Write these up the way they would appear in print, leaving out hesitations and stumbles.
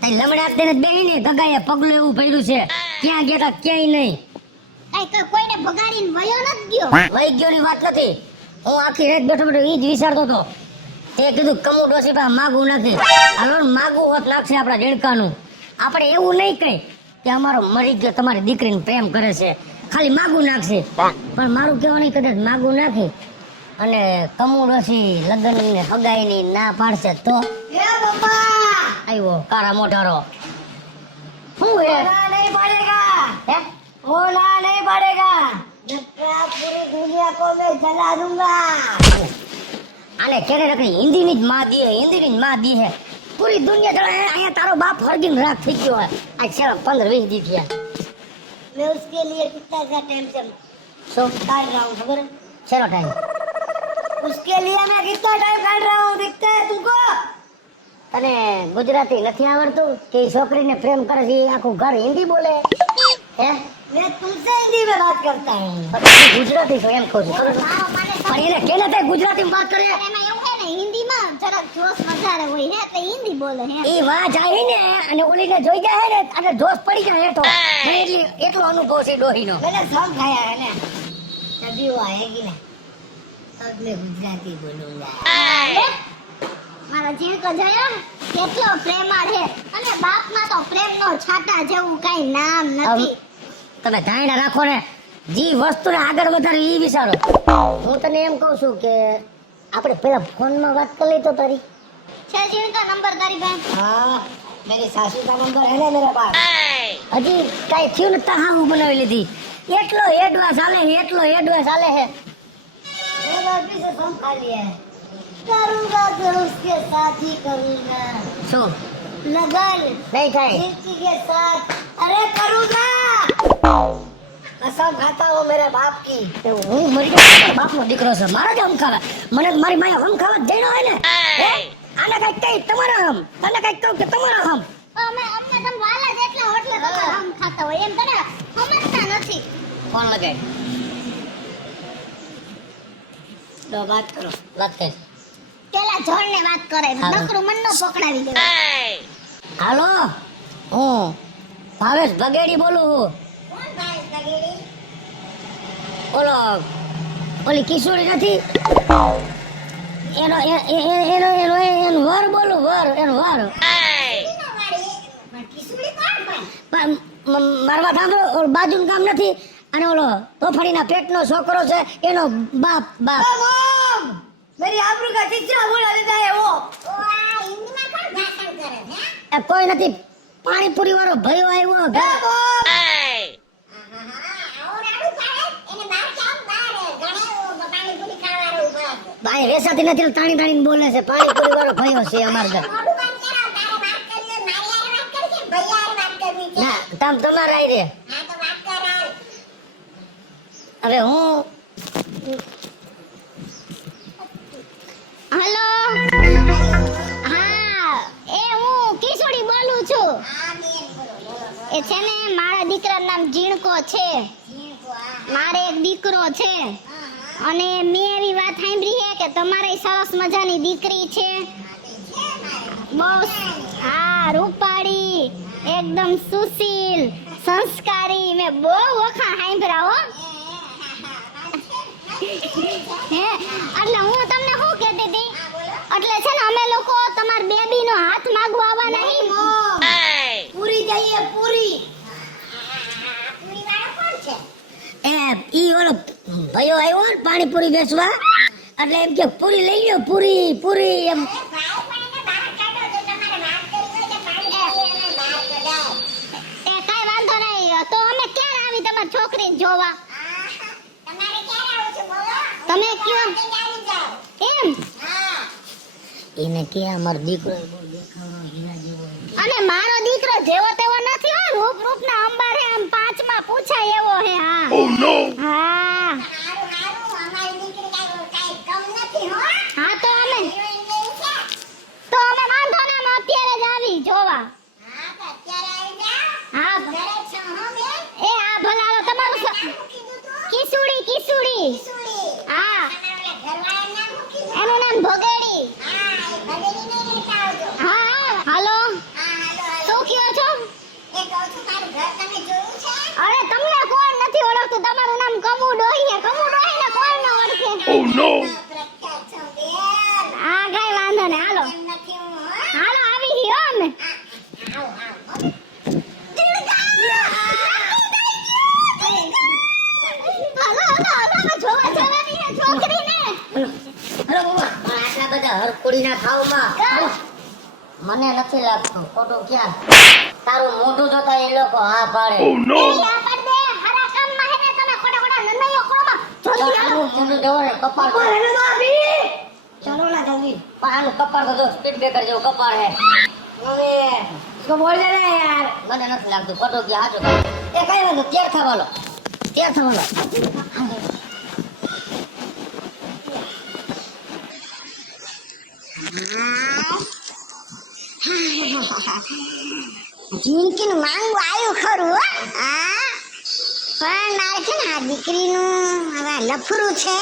તઈ લમડા તેને બેહીને ગગાએ પગલું એવું પડ્યું છે, ક્યાં ગયા ક્યાંય નહીં. કઈ કોઈને ભગાડીને વયો નથી ગયો. વહી ગયો ની વાત નથી. હું આખી રાત બેઠો બેઠો ઈ જ વિચારતો હતો. તે કીધું કમુ ડોસી પાસે માગું નથી. હાલો માગું હોત નાખશે આપણા દેડકાનું. આપણે એવું નહીં કહે કે અમારો મરી ગયો તમારી દીકરીને પ્રેમ કરે છે, ખાલી માગું નાખશે. પણ મારું કહેવાનું કદાચ માગું નાખી અને કમુ ડોસી લગ્ન ને હગાઈની ના પાડશે તો એ બાપા આવ્યો કારા મોઢારો. શું હે नहीं पड़ेगा હે होना नहीं पड़ेगा नक्का पूरी दुनिया को मैं जला दूंगा આને કેને રખડી હિન્દીની જ માં દી હે, હિન્દીની જ માં દી હે. પૂરી દુનિયા જણા અહીંયા તારો બાપ હરગીને રાખ થઈ ગયો હે. આ છેલ્લા 15-20 દી થયા. मैं उसके लिए कितना का टेंशन શું काट रहा हूँ खबर है? છેલ્લો ટાઈમ उसके लिए मैं कितना टाइम काट रहा हूँ दिखता है तुमको તને ગુજરાતી નથી આવડતું કે ઈ છોકરીને પ્રેમ કરે છે ઈ આખું ઘર હિન્દી બોલે હે? मैं तुमसे हिंदी में बात करता हूँ પછી ગુજરાતી છો એમ કહું છું ખબર છે? પણ એને કેને તે ગુજરાતીમાં વાત કરે એમાં એવું હે ને હિન્દીમાં જરાક જોશ વધારે હોય હે એટલે હિન્દી બોલે હે ઈ વાત આવી ને અને ઓલીને જોઈ જાય ને અને જોશ પડી જાય હેઠો. મને એટલો અનુભવ છે ડોહીનો. मैंने समझाया है ना तभी वो आएगी ना तब मैं गुजराती बोलूंगा મારા જીવકો જોયો કેટલો પ્રેમાળ હે અને બાપમાં તો પ્રેમનો છાટા જેવું કઈ નામ નથી તમે ધાયણા રાખો ને જી વસ્તુને આગળ વધારે ઈ વિચારો. હું તને એમ કહું છું કે આપણે પેલા ફોનમાં વાત કરી લઈ તો તારી. છે જીવકો નંબર તારી પાસે हाँ मेरी सासू का नंबर है ना मेरे पास. હજી કઈ થયું ને તહાવું બનાવી લીધી. એટલો એડવાન્સ હાલે છે, એટલો એડવાન્સ હાલે છે. मैं वापस से संभाल लिया है करूंगा तो उसके साथ ही करूंगा શું लगन નહીં થાય जिंदगी के साथ अरे करूंगा कसम खाता हूँ मेरे बाप की. હું મરી ગયો મારા બાપનો દીકરો છે, મારા જ હમ ખાવે. મને મારી માયા હમ ખાવા દેણો હોય ને હે? આને કઈક કઈ તમારા હમ, તને કઈક કહું કે તમારા હમ. અમે અમને તમ વાલા જેટલા હોટલે તમારા આમ ખાતા હોય એમ તને સમજતા નથી ફોન લગાય તો વાત કરો. વાત કર. પેલા જોડને વાત કરે હા. નકરું મનનો પકડાવી દે હાલો હું ભાવેશ બગેડી બોલું. કોણ ભાઈ લગેડી ઓલો ઓલી કિશોરી નથી એનો એનો વર બોલું, વર એનો વર. પણ કિસુડી કોણ ભાઈ મારવા સાંભળો ઓલો બાજુનું કામ નથી અને ઓલો તોફાણીના પેટનો છોકરો છે એનો બાપ બાપ. मेरी आबरू का चिचरा बोला देता है वो ओ आ हिंदी में कोण भाषण करे है એ કોઈ નથી પાણીપુરી વાળો ભયો આવ્યો और आड़ू पाड़े એને બાર ચામ બાર ગણે પાણી પૂરી ખાવાનો ઉભા ભાઈ વેસાતી નથી ને તાણી તાણીને બોલે છે. પાણીપુરી વાળો ભયો છે અમારા ઘર. મોઢું બંધ કરાવ તારે વાત કરવી હોય, મારી હારે વાત કરશે ભૈયા હારે વાત કરવી છે ના તમ તમારા આઈ રે. હા તો વાત કર હાલ હવે હું હેલો હા એ હું કિશોરી બોલું છું હા બેન બોલો એ છે ને મારા દીકરાનું નામ જીણકો છે મારે એક દીકરો છે અને મેં એવી વાત સાંભળી છે કે તમારે સરસ મજાની દીકરી છે બહુ હા રૂપાળી એકદમ સુશીલ સંસ્કારી મેં બહુ વખાણ સાંભળ્યા હો હે એટલે હું તમને શું કહેતી હતી એટલે છે ને અમે લોકો તમાર બેબીનો હાથ માંગવા આવવાના નહીં પૂરી જઈએ પૂરી પૂરી વાળો કોણ છે એ ઈ ઓલો ભયો આવ્યો ને પાણીપુરી બેસવા એટલે એમ કે પૂરી લઈ લ્યો, પૂરી પૂરી એમ. ભાઈ પણ એને બહાર કાઢો જો તમારે વાત કરવી હોય તો પાણી પૂરી એને બહાર કઢાય એ કઈ વાંધો નહીં તો અમે ક્યારે આવી તમારી છોકરીને જોવા તમારે ક્યારે આવું છે બોલો તમે કયો એમ એને કે અમારો દીકરો બહુ દેખાવડો હીરા જેવો. અને મારો દીકરો જેવો તેવો નથી હો રૂપ રૂપના અંબાર હે આમ પાંચમાં પૂછાય એવો હે હા હા હા તો અમે વાંધો ને અમે અત્યારે જ આવી જોવા હા એ આ ભલારો તમારું કિસુડી કિસુડી હા એનું નામ ભગેડી હા હાલો શું આ કઈ વાંધો નહીં, હાલો હાલો આવી રહ્યો અમે. હાલો હાલો હાલો જોવા જવાની છે છોકરીને. હેલો બાબા, પણ આટલા બધા હરકુડીના થાવમાં મને નથી લાગતું ખોટું. ક્યાં તારું મોઢું જોતા એ લોકો હા પાડે. એલી આ પડ દે, હરા કામમાં હે ને તમે ખોટા ખોટા નનૈયો કોમાં જોતી હાલો. મોઢું જોવો ને કપાળ ચાલો ના જલ્દી. પણ આનું કપાળ તો જો સ્પીડ બ્રેકર જેવું કપાળ હે. હવે તો બોલ દે ને યાર. મને નથી લાગતું ખોટું. ક્યાં હાચું એ કઈ વાંધો તૈયાર થવાનો તૈયાર થવાનો. જિંદગીનું માંગુ આવ્યું ખરું હો. હા પણ મારે છે ને આ દીકરીનું હવે લફરું છે.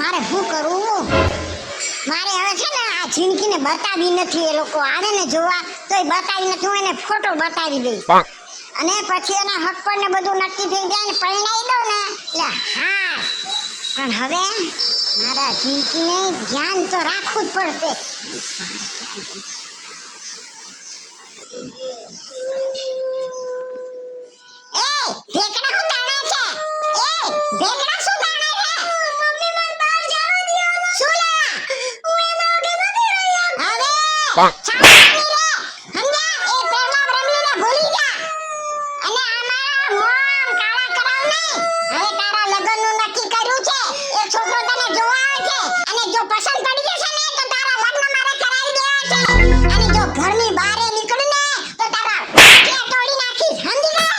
મારે શું કરવું? મારે હવે છે ને આ જિંદગીને બતાવી નથી. એ લોકો આવે ને જોવા તો એ બતાવી નથી. હું એને ફોટો બતાવી દઈશ અને પછી એના હક પર ને બધું નક્કી થઈ જાય ને પરણાવી દઉં ને એટલે હા. પણ હવે મારા જિંદગીને ધ્યાન તો રાખવું જ પડશે. ઢેકડા શું તાણે છે? ઢેકડા શું તાણે છે? મમ્મી મને બહાર જવા દો. શું લા? હું એના ઓકે નથી રહી. હવે છાણી રે. હંગા એ પહેલા રમીને ભૂલી જા. અને અમારા મોમ કાળા કરાવ નહીં. હવે તારા લગ્નનું નક્કી કર્યું છે. એ છોકરો તને જોવા આવે છે અને જો પસંદ પડી જશે ને તો તારા લગ્ન મારે કરાવી દેવા છે. અને જો ઘરની બહાર નીકળે ને તો તારા ટાંટિયા તોડી નાખીશ. સમજી ગઈ?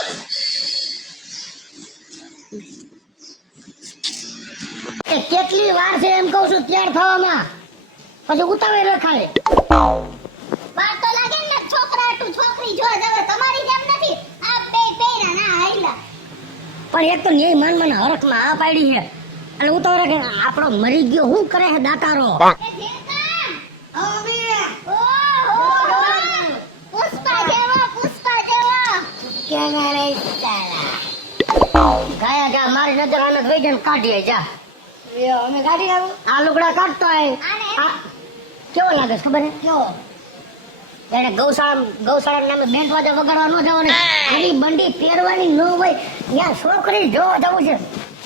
એ કેટલી વાર છે એમ કહું છું તૈયાર થવામાં, પછી ઉતાવળ રખાય. વાર તો લાગે ને છોકરા તું છોકરી જો હવે તમારી જેમ નથી. આ બે પેરા ના હાઈલા. પણ એક તો ન્યાય માન મને હરખમાં આ પાડી છે અને ઉતાવળ રાખે. આપણો મરી ગયો શું કરે છે દાતારો? એ દેતા પુષ્પા જેવો ગયા જા મારી નજર આને વહી જાય કાઢી જા. અમે કાઢી આવું આ લુગડા કાઢતો હોય. કેવો લાગે છે ખબર હે? કેવો એને ગૌશાળા નામે બેન્ડ વાજા વગાડવા ન જવાનું. આની બંડી પહેરવાની ન હોય. ત્યાં છોકરી જોવા જવું છે.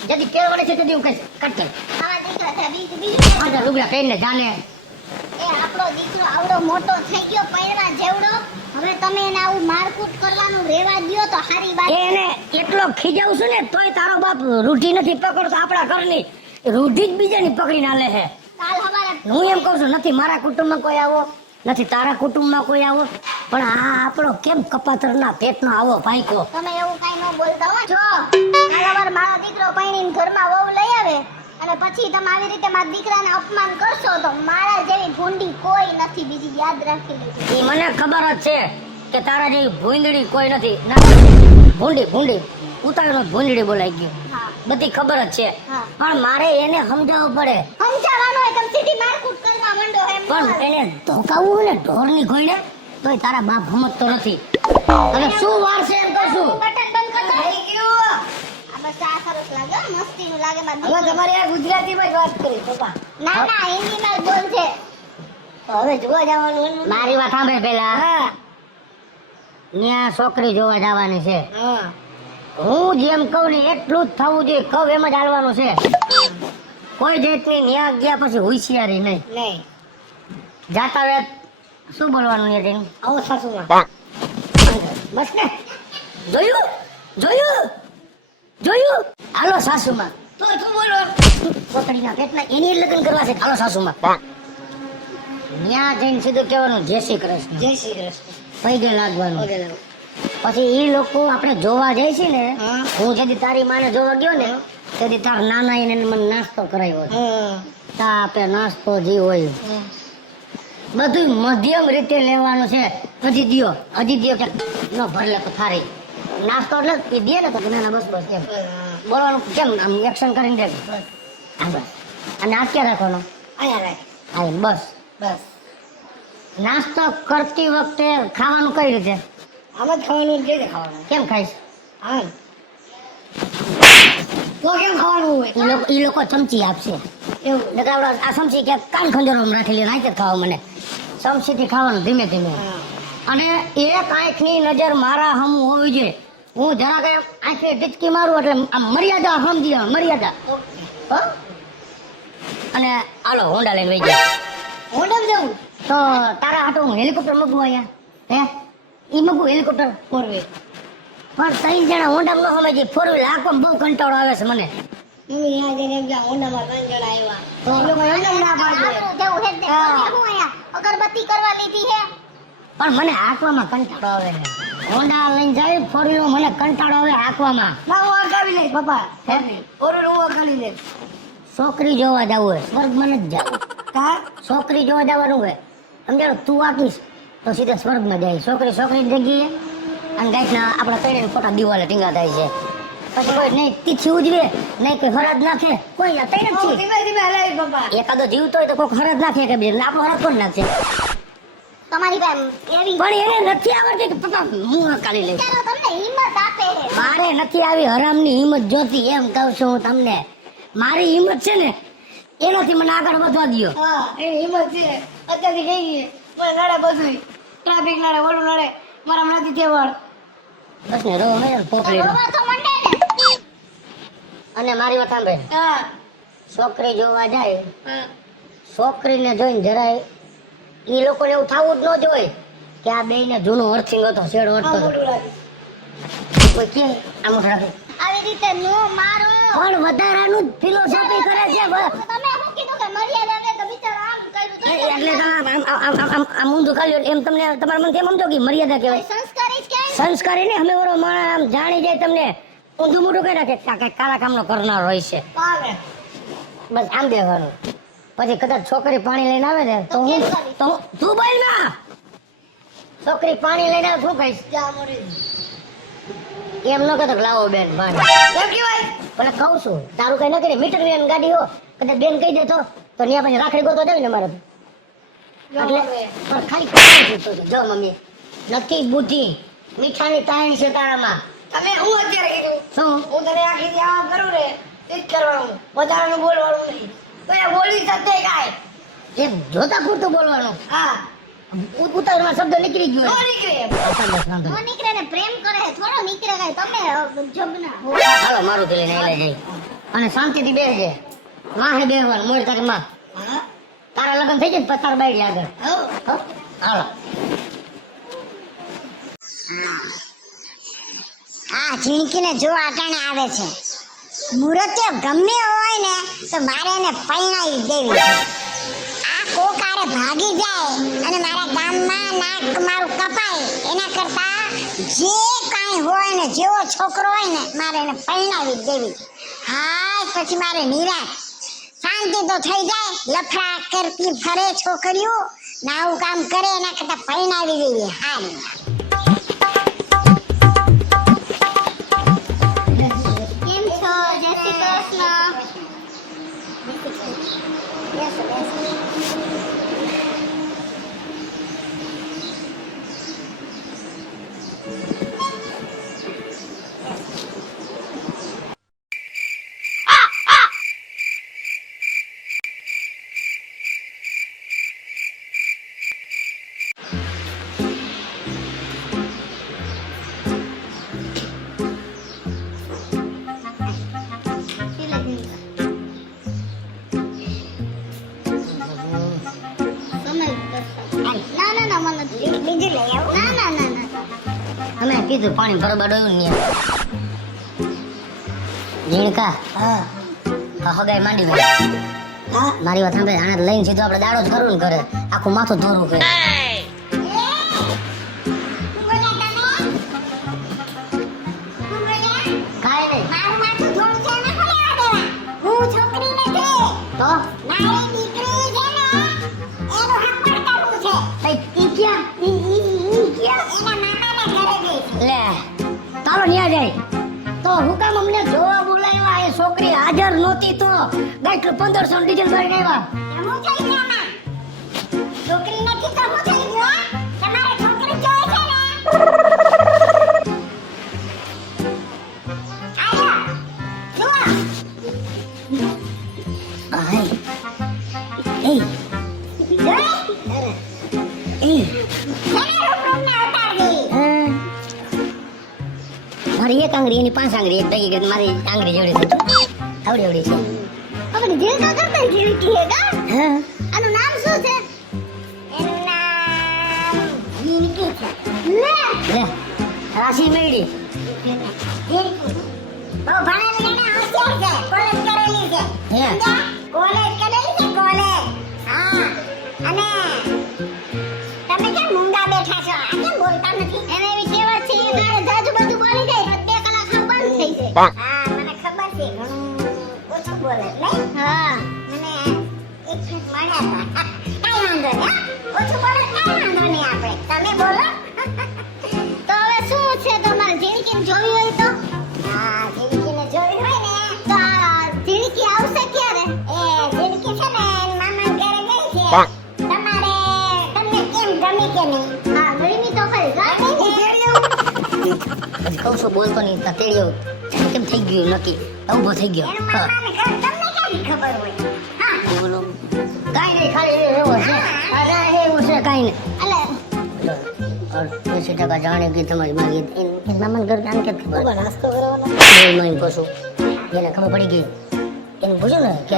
જેથી પહેરવાની છે તેથી હું કહીશ કાઢતો. આવા દીકરા છે બીજું આ લુગડા પહેરીને જાને. એ આપણો દીકરો આવડો મોટો થઈ ગયો પહેરવા જેવડો. હવે તમે એને આવું મારકૂટ કરવાનું રેવા દ્યો તો હારી વાત. એને એટલો ખીજાવું છું ને તોય તારો બાપ રૂઢી નથી પકડતો. આપણા ઘરની રૂઢી જ બીજાની પકડીને હાલે છે. કાલ હવારે હું એમ કહું છું નથી મારા કુટુંબમાં કોઈ આવો, નથી તારા કુટુંબમાં કોઈ આવો, પણ આ આપણો કેમ કપાતરના પેટનો આવો ભાઈકો. તમે એવું કઈ ન બોલતા હો. જો કાલ હવારે મારો દીકરો પૈણીને ઘરમાં વહુ લઈ આવે અને પછી તમે આવી રીતે મારા દીકરાને અપમાન કરશો તો મારા જેવી ભૂંડી કોઈ નથી. બીજી યાદ રાખી લેજો. એ મને ખબર જ છે કે તારા જેવી ભૂંદડી કોઈ નથી. ના ભૂંડી ઉતારેલો ભૂંદડી બોલાઈ ગયો. હા બધી ખબર જ છે. હા. પણ મારે એને સમજાવવું પડે. સમજાવવાનો હોય તમે સીધી મારકૂટ કરવા માંડો એમ ન પણ હોય. એને ધોકાવવું હોય ને ઢોરની ઘોડીને તોય તારા બાપ સમજતો નથી. હવે શું વાર છે એમ કહું છું. બટન બંધ કરતો થઈ ગયું. આ બસ આ સરસ લાગે હો, મસ્તીનું લાગે મારા હવે દીકરો. તમારે આ ગુજરાતીમાં જ વાત કરી પપ્પા. ના ના હિન્દીમાં જ બોલજે. હવે જોવા જવાનું. મારી વાત સાંભળે પેલા. ત્યાં છોકરી જોવા જવાની છે. હું જેમ કહું ને એટલું જ થવું જોઈએ. કહું એમ જ હાલવાનું છે. કોઈ જાતની ન્યા ગયા પછી હોશિયારી નહીં. જાતા વેત શું બોલવાનું ને તેનું આવો સાસુમાં બસ ને. જોયું હાલો સાસુમાં તો શું બોલવાનું? પોતડીના પેટના એની લગ્ન કરવા છે. હાલો સાસુમાં. ન્યા જઈને સીધું કહેવાનું જય શ્રી કૃષ્ણ. જય શ્રી કૃષ્ણ પૈગે લાગવાનું. પછી એ લોકો આપણે જોવા જાય છે ને. હું જેથી તારી માને જોવા ગયો ને તેથી તાર નાના એને મને નાસ્તો કરાવ્યો. તા આપે નાસ્તો જે હોય બધું મધ્યમ રીતે લેવાનું છે. હજી દિયો કે ન ભરલે તો થારી નાસ્તો એટલે એ દે ને તો ના બસ એમ બોલવાનું. કેમ આમ એક્શન કરીને દે. હા બસ. અને આ ક્યાં રાખવાનો? હા બસ. નાસ્તો કરતી વખતે ખાવાનું કઈ રીતે? આમ જ ખાવાનું. કેવી ખાવાનું? કેમ ખાઈશ? તો કેમ ખાવાનું હોય? એ લોકો ચમચી આપશે. એવું નકર આપણે આ સમસી કે કાન ખંજરો રાખેલી નાખી ખાવા મને સમસીથી ખાવાનું ધીમે ધીમે અને એક આંખની નજર મારા હમ હોવી જોઈએ હું જરા કઈ આંખની ટીચકી મારું એટલે આમ મર્યાદા સમજી આવ, મર્યાદા હો? અને હાલો હોન્ડા લઈને વહી જાય હોન્ડમ જવું તો તારા હાટું હું હેલિકોપ્ટર મૂકવું અહીંયા હે ઈ મૂકવું હેલિકોપ્ટર ફોર વ્હીલ પણ 3 જણા હોન્ડા ન સમજી 4 વ્હીલ આખો બહુ કંટાળો આવે છે મને મમ્મી ત્યાં જઈને એમ કે હોન્ડામાં 3 જણા આવ્યા તો એ લોકો હોન્ડમ ના પાડે જેવું હે તે હું અહીંયા અગરબત્તી કરવા લીધી હે પણ મને હાંકવામાં કંટાળો આવે છે હોન્ડા લઈને જાય 4 વ્હીલ મને કંટાળો આવે હાંકવામાં ના હું હકાવી લઈશ પપ્પા હે? ફોર વ્હીલ હું હકાવી લઈશ છોકરી જોવા જવું હોય સ્વર્ગમાં નથી જવું કા છોકરી જોવા જવાનું હોય સમજાણું તું આપીશ તો સીધા સ્વર્ગમાં જાય છોકરી છોકરી જગ્યાએ અને ગાયના આપણા કઈને ફોટા દિવાલે ટીંગા થાય છે પછી કોઈ નહીં તીથી ઉજવે નહીં કોઈ હરજ નાખે કોઈ ના તૈણ જ છે ધીમે ધીમે હલાવી પપ્પા એકાદો જીવતો હોય તો કોઈ હરજ નાખે કે બીજું આપણો હરજ કોણ નાખશે તમારી પાસે એવી પણ એને નથી આવડતી કે પપ્પા હું કાઢી લઈશ ચાલો તમને હિંમત આપે હે મારે નથી આવી હરામની હિંમત જોતી એમ કહું છું હું તમને મારી હિંમત છે ને એનાથી મને આગળ વધવા દ્યો હા એ હિંમત છે અત્યારથી ગઈ ગઈ મને નડે બધું ટ્રાફિક નડે ઓલું નડે મારા નથી તેવડ બસ ને રો મેં પોપલી રોવા તો મંડે ને અને મારી વાત સાંભળે હા છોકરી જોવા જાય હા છોકરીને જોઈને જરાય ઈ લોકોને એવું થવું જ ન જોઈએ કે આ બેયને જૂનો અર્થિંગ હતો શેડો આ હતો મોટું લાગે કોઈ કે આમ રાખે આવી રીતે નો મારો પણ વધારાનું ફિલોસોફી કરે છે તમે શું કીધું કે મર્યાદા આવે તો બિચારો આમ કર્યું તો એટલે તમે આમ ઊંધું કાઢ્યું એમ તમને તમારા મન કેમ સમજો કે મર્યાદા કહેવાય સંસ્કારી જ કે સંસ્કારી ને અમે ઓરો માણસ આમ જાણી જાય તમને ઊંધું મોટું કરી નાખે કે કાળા કામનો કરનાર હોય છે પાવે બસ આમ બેવાનું પછી કદાચ છોકરી પાણી લઈને આવે ને તો હું તો તું બોલ ના છોકરી પાણી લઈને આવે શું કહીશ જા મોરી એમ ન કહેતો કે લાવો બેન પાણી કેમ કહેવાય પણ કહું છું તારું કઈ નથી મીટર ની ગાડી હો કદાચ બેન કહી દે તો ત્યાં પછી રાખડી ગોતો જાય ને મારે એટલે પણ ખાલી ખોટું પૂછતો હતો. જો મમ્મી નથી બુદ્ધિ મીઠાની તાણ છે તારામાં તમે હું અત્યારે કીધું શું હું તને આખી દી આમ કરું ને તે જ કરવાનું વધારાનું બોલવાનું નહીં તો એ બોલી શકતે કાંઈ એમ જોતા પૂરતું બોલવાનું હા ઉતારમાં શબ્દ નીકળી ગયો નો નીકળે નો નીકળે ને પ્રેમ કરે થોડો નીકળે કાંઈ તમે જબના હો હાલો મારું તો લઈને આવેલા જઈ અને શાંતિથી બેસજે વાહે બેસવાનું મોર તારી માં હા તારા લગ્ન થઈ જાય ને પછી તાર બાયડી આગળ હો હો? હાલો આ ઝીણકીને જો આટાણે આવે છે મુહૂર્તે ગમે હોય ને તો મારે એને પૈણાવી દેવી છે આ કોકારે ભાગી જાય અને મારા ગામમાં નાક મારું કપાય એના કરતા જે કાંઈ હોય ને જેવો છોકરો હોય ને મારે એને પૈણાવી જ દેવી છે હાય પછી મારે નિરાશ શાંતિ તો થઈ જાય લફડા કરતી ફરે છોકરીઓ ને આવું કામ કરે એના કરતા પૈણાવી દેવી હારી કેમ છો જય શ્રી કૃષ્ણ ના ના ના મને બીજું લઈ આવું ના ના ના ના અમે કીધું પાણી બરોબર ડોયું ને ઝીણકા હા હગાઈ માંડી ગઈ હા મારી વાત સાંભળે આને લઈને સીધો આપણે દાડો જ કરવું ને કરે આખું માથું ધોરું કે કાંઈ નહીં મારું માથું થોડું છે ને કોને આ દેવા હું છોકરી નથી તો મારી દીકરી છે ને એનું હક પણ કરવું છે ઈ ક્યાં ઈ ક્યાં એના મામાના ઘરે ગઈ છે લે તારો ન્યા જાય તો હું કામ અમને જોવા બોલાવ્યા એ છોકરી હાજર નહોતી તો ગાઈટ 1500 ડીઝલ ભરીને આવ્યા હું થઈ ગયો માં છોકરી નથી તો હું થઈ ગયો તમારે છોકરી જોઈએ છે ને આયા જુઓ આય એ જોઈ એ રૂમ ના ઉતારજી મારી એક આંગળી એની 5 આંગળી એક ભેગી કરી મારી આંગળી જોડી થઈ આવડી આવડી છે આપણે જીણકા કરતા જીણકી હે કા હા આનું નામ શું છે એનું નામ જીનકી છે લે લે રાશિ મેળી જીનકી બહુ ભણેલી અને હોશિયાર છે કોલેજ કરેલી છે હે કોલેજ કરેલી છે કોલેજ હા અને તમે કેમ મૂંગા બેઠા છો આ કેમ બોલતા નથી એને એવી કહેવત છે એ ગાળે જાજુ બધું બોલી જાય તો 2 કલાક ખાવ બંધ થઈ જાય હા મને ખબર છે ઘણું ઓછું બોલે નહીં હા મને એક મિનિટ મળ્યા હતા કાંઈ વાંધો નહીં હા? ઓછું બોલે કાંઈ વાંધો નહીં આપણે તમે બોલો તો હવે શું છે તમારે જીણકીને જોવી હોય તો હા જીનકીને જોઈ હોય ને તો આ જીણકી આવશે ક્યારે એ જીનકી છે ને એની મામા ઘરે ગઈ છે તમારે તમને કેમ ગમી કે નહીં હા ગરમી તો ખરી કા હજી કહું છું બોલતો નહીં તા તેડ્યો કેમ થઈ ગયું નક્કી ઊભો થઈ ગયો એનું હા મામાને ઘર તમને કેમ ખબર હોય હા બોલો કાંઈ નહીં ખાલી એવો છે આ એવું છે કાંઈ અલે નહીં 80% જાણે કે તમારી માગી એન મામાને ઘર જાણે કે ખબર નાસ્તો કરવાનો નહીં પૂછું એને ખબર પડી ગઈ એને પૂછ્યું ને કે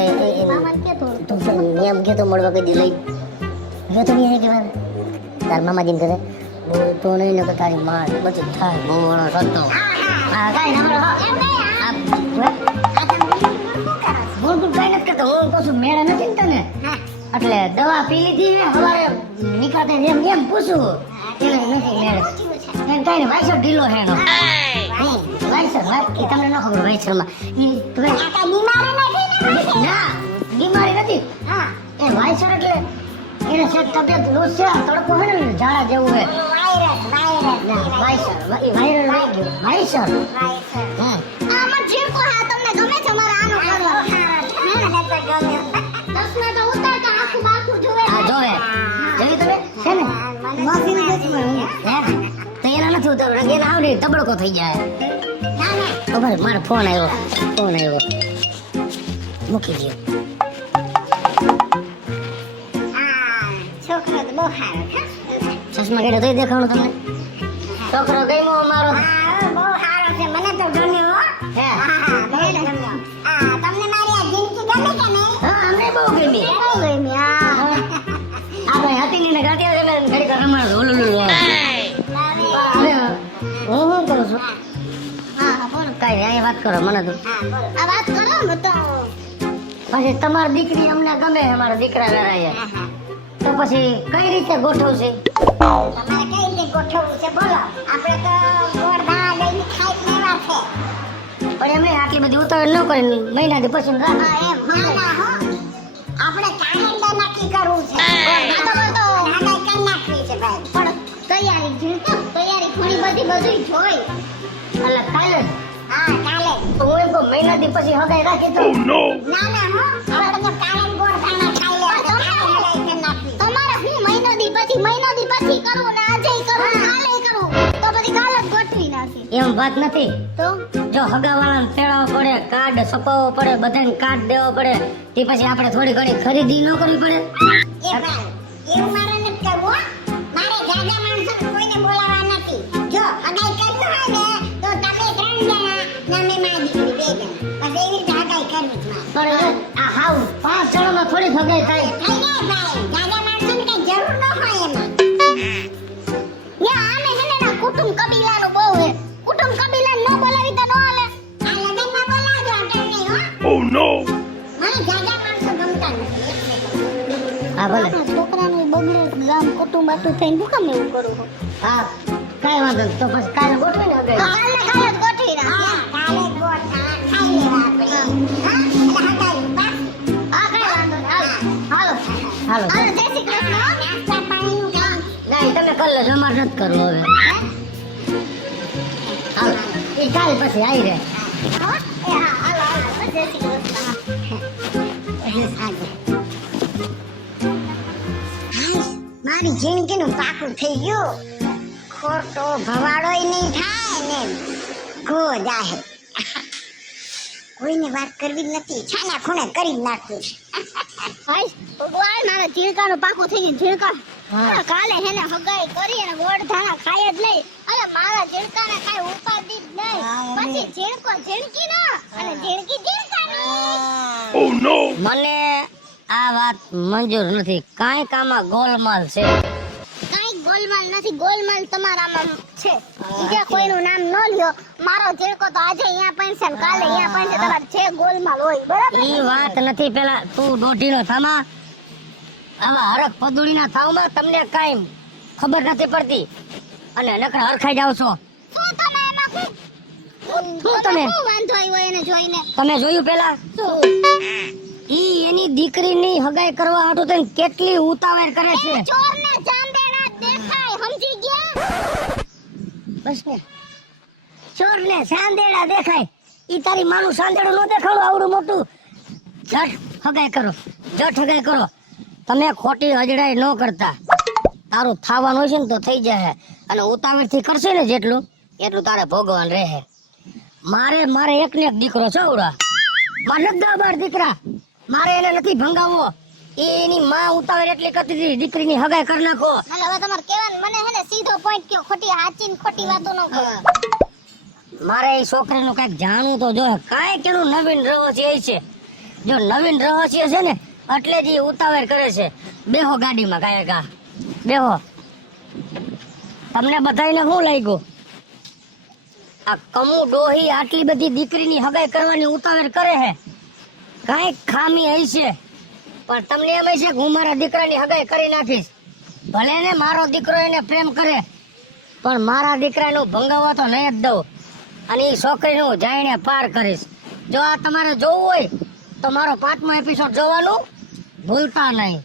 મામાને કેતો તું છે ને એમ કહેતો મળવા કઈ દી લઈ ગયો તો નહીં કે તાર મામાજીને ઘરે બોલતો નહીં ને કે તારી માં બધું થાય બહુ વણો સત્તો હા કાંઈ ના એમ નહીં બોલ કાંઈ નથી કરતો હું કહું છું મેળા નથી ને તને એટલે દવા પી લીધી ને સવારે નીકળતા એમ એમ પૂછું એને નથી મેળ એને કાંઈ વાયસર ઢીલો છે એનો વાયસર વાટકી તમને ન ખબર વાયસરમાં ઈ તમે આ કાંઈ બીમારી નથી ને ના બીમારી નથી હા એ વાયસર એટલે એને છે તબિયત લૂઝ છે તડકો છે ને ઝાડા જેવું છે ના વાયસર એ વાયરલ રહી ગયું વાયસર હા આમાં જીણકો હા તમને ગમે છે મારા આનો કરવા દસમાં તો ઉતારતા આખું બાખું જોવે આ જોવે જોયું તમે છે ને માફી હે તો એના નથી ઉતારવું એને આવડે તબડકો થઈ જાય ઓ ભાઈ મારો ફોન આવ્યો મૂકી દો છોકરો તો બહુ સારો છે ચશ્મા કાઢ્યો તોય દેખાણું તમને છોકરો ગમ્યો અમારો હા બહુ સારો છે મને તો ગમ્યો હો હે હા બહુ ગમ્યો હા તમને મારી આ જિંદગી ગમે કે નહીં હા અમને બહુ ગમી બહુ ગમી હા આ ભાઈ હતી ને ગાતી એટલે ઘડી રમાડ ઓલું હવે હું કહું છું હા બોલો કાંઈ નહીં અહીંયા વાત કરો મને તો હા બોલો આ વાત કરો ને તો પછી તમારી દીકરી અમને ગમે અમારા દીકરા વેરાય હા તો પછી કઈ રીતે ગોઠવશે તમારે કઈ રીતે ગોઠવવું છે બોલો આપણે તો ગોળ દાણા લઈને ખાઈ જ લેવા છે પણ એમને આટલી બધી ઉતાવળ ન કરે મહિનાથી પછી રાખ હા એમ ના ના હો આપણે કાયદા નક્કી કરવું છે આ તો બોલતો દાદા કઈ નાખવી છે ભાઈ પણ તૈયારી જીણકો તૈયારી ઘણી બધી બધું જોઈ એટલે કાલે જ. હા કાલે તો હું એમ કહું મહિનાથી પછી હગાઈ રાખી તો ના ના હો આપણે તો કાલે જ ગોળ દાણા ખાઈ લેવા છે કાલે હલાઈ કરી નાખવી તમારે હું મહિનો દી પછી કરું ને આજે કરું કાલે કરું તો પછી કાલે જ ગોઠવી નાખી એમ વાત નથી તો જો હગાવાળાને તેડાવવો પડે કાર્ડ છપાવવો પડે બધાને કાર્ડ દેવો પડે તે પછી આપણે થોડી ઘણી ખરીદી ન કરવી પડે એ ભાઈ એવું મારે નથી કરવું હો. મારે જાજા માણસોને કોઈને બોલાવવા નથી જો હગાઈ કરવી હોય ને તો તમે 3 જણા ને અમે મારી દીકરી 2 જણા બસ એવી રીતે હગાઈ કરવી જ મારે પણ આ હાવ 5 જણામાં થોડી હગાઈ થાય થઈ જાય ભાઈ જાજા માણસોને કઈ જરૂર ન હોય એમાં ન્યા આમે હે ને ના કુટુંબ કબીલાનું બહુ હે કુટુંબ કબીલાને ન બોલાવી તો ન હાલે આ લગ્નમાં બોલાવજો અટલ નહીં હો મને જાજા માણસો ગમતા નથી એટલે હા ભલે આપણા છોકરાનું બગડે ગામ કુટુંબ આટલું થઈને હું કામ એવું કરું છું? હા કાંઈ વાંધો નહીં તો પછી કાલે ગોઠવીને હગાઈ કાલે કાલે જ ગોઠવી નાખીએ. હા કાલે ગોળ દાણા ખાઈ લેવા આપણે હા એટલે હગાઈ બસ હા કાંઈ વાંધો નહીં. હાલો હાલો હાલો જય શ્રી કૃષ્ણ હો. નાસ્તા પાણીનું કામ નહીં તમે કરી લેજો અમારે નથી કરવું હવે હાલો એ કાલ પછી આવી રહે હો? એ હા હાલો હાલો જય શ્રી કૃષ્ણ હાય મારી જિંદગીનું પાકું થઈ ગયું ખોટો ભવાડોય નહીં થાય ને ગો જાહે કોઈને વાત કરવી જ નથી છાના ખૂણે કરી જ નાખવું છે હાય ભગવાન મારા ઝીણકાનું પાકું થઈ ગયું ઝીણકા હા. અરે કાલે હેને હગાઈ કરી અને ગોળ ધાણા ખાય જ નહીં અરે મારા ઝીણકાને કાઈ ઉપાધિ જ નહીં પછી ઝીણકો ઝીણકી નો અને ઝીણકી ઝીણકાની મને આ વાત મંજૂર નથી. કાંઈક આમાં ગોલમાલ છે. કાઈ ગોલમાલ નથી ગોલમાલ તમારામાં છે બીજા કોઈનું નામ ન લ્યો મારો ઝીણકો તો આજે અહીંયા પૈસે ને કાલે અહીંયા પૈસે તમારે છે ગોલમાલ હોય બરાબર ઈ વાત નથી. પેલા તું દોઢીનો થામા. આવા હરખ પદુડીના થાવમાં તમને કાંઈ ખબર નથી પડતી અને નકરા હરખાઈ જાવ છો. શું તમે એમાં શું તમે? શું વાંધો આવ્યો એને જોઈને તમે જોયું પેલા ઈ એની દીકરીની હગાઈ કરવા હાટુ થઈને કેટલી ઉતાવળ કરે છે. ચોરને ચાંદેડા દેખાય સમજી ગયા બસ ને ચોરને સાંદેડા દેખાય. ઈ તારી માનું સાંદેડું ન દેખાડું આવડું મોટું. જટ હગાઈ કરો, જટ હગાઈ કરો. તમે ખોટી હજડાઈ ન કરતા. તારું થાવાનું છે ને તો થઈ જાય અને ઉતાવળથી કરશે ને જેટલું એટલું તારે ભોગવાન રહે. મારે એક ને એક દીકરો છે આવડા. મારે નથી બાર દીકરા. મારે એને નથી ભંગાવવો. એની માં ઉતાવળ એટલી કરતી હતી દીકરીની હગાઈ કરી નાખો. હાલો હવે તમારે કહેવાનું મને હે ને સીધો પોઈન્ટ કયો ખોટી હાચી ને ખોટી વાતો ન કરો મારે એ છોકરીનું કઈક જાણવું તો જોઈએ. કાંઈ કેનું નવીન રહસ્ય એ છે. જો નવીન રહસ્ય છે ને એટલે જ ઈ ઉતાવળ કરે છે. બેહો ગાડીમાં કાયકા બેહો. તમને બધાયને શું લાગ્યું? આ કમુ ડોહી આટલી બધી દીકરીની હગાઈ કરવાની ઉતાવળ કરે છે. કાંઈક ખામી હશે પણ તમને એમ હશે કે હું મારા દીકરાની હગાઈ કરી નાખીશ. ભલે ને મારો દીકરો એને પ્રેમ કરે પણ મારા દીકરાનું ભંગાવવા તો નહીં જ દઉં અને એ છોકરીનું જાઈને પાર કરીશ. જો આ તમારે જોવું હોય તો મારો 5મો એપિસોડ જોવાનું ભૂલતા નહીં.